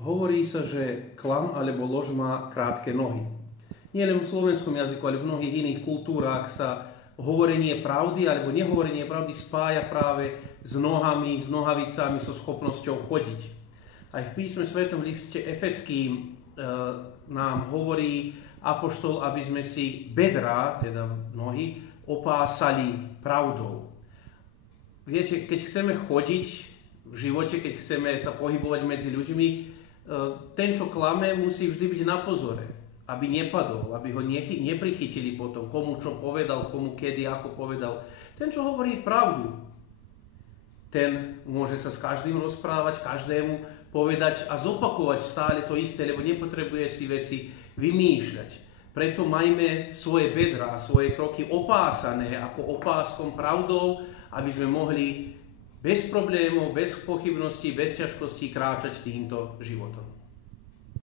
Hovorí sa, že klam alebo lož má krátke nohy. Nie len v slovenskom jazyku, ale v mnohých iných kultúrách sa hovorenie pravdy alebo nehovorenie pravdy spája práve s nohami, s nohavicami, so schopnosťou chodiť. Aj v písme Svetom liste Efeským nám hovorí apoštol, aby sme si bedrá, teda nohy, opásali pravdou. Viete, keď chceme chodiť v živote, keď chceme sa pohybovať medzi ľuďmi, ten, čo klame, musí vždy byť na pozore, aby nepadol, aby ho neprichytili potom, komu čo povedal, komu kedy, ako povedal. Ten, čo hovorí pravdu, ten môže sa s každým rozprávať, každému povedať a zopakovať stále to isté, lebo nepotrebuje si veci vymýšľať. Preto majme svoje bedrá, svoje kroky opásané ako opáskom pravdou, aby sme mohli bez problémov, bez pochybností, bez ťažkostí kráčať týmto životom.